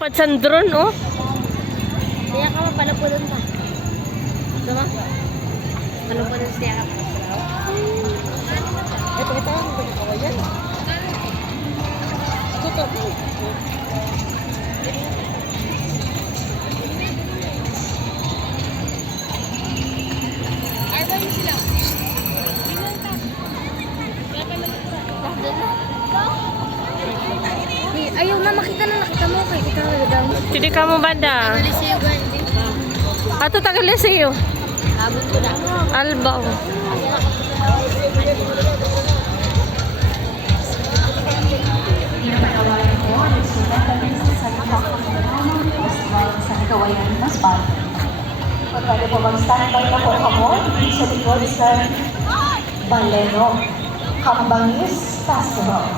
Lapad sa drone, oh. Kaya ka mapalapulan pa. Diba? Palapulan siya ka. Ito kita ang pagkakawayan. Ito. Ayaw na makita mo kay kita na daw. Hindi ka mo banda. Alisiyo gandi. Ato tagal sa'yo. Abot ko na. Alba, oh. Pinapagawain ko ang instrumentalist sa Kapakamakamang Festival sa Kawayan Masbate. Pagkali po mag-standby na po kamo sa likod sa Baleno Kambangis Festival.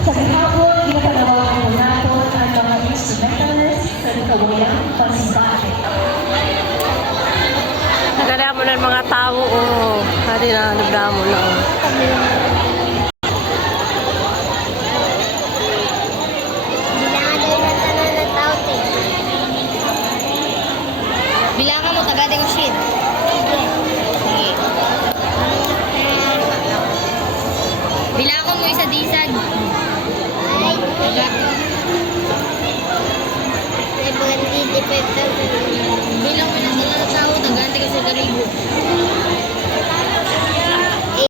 Sa kahapon, pinapagawain po natin ang mga instrumentalist sa Kawayan Masbate. Nagala mo ng mga tao, oh. Hari na, nagdamo na, oh.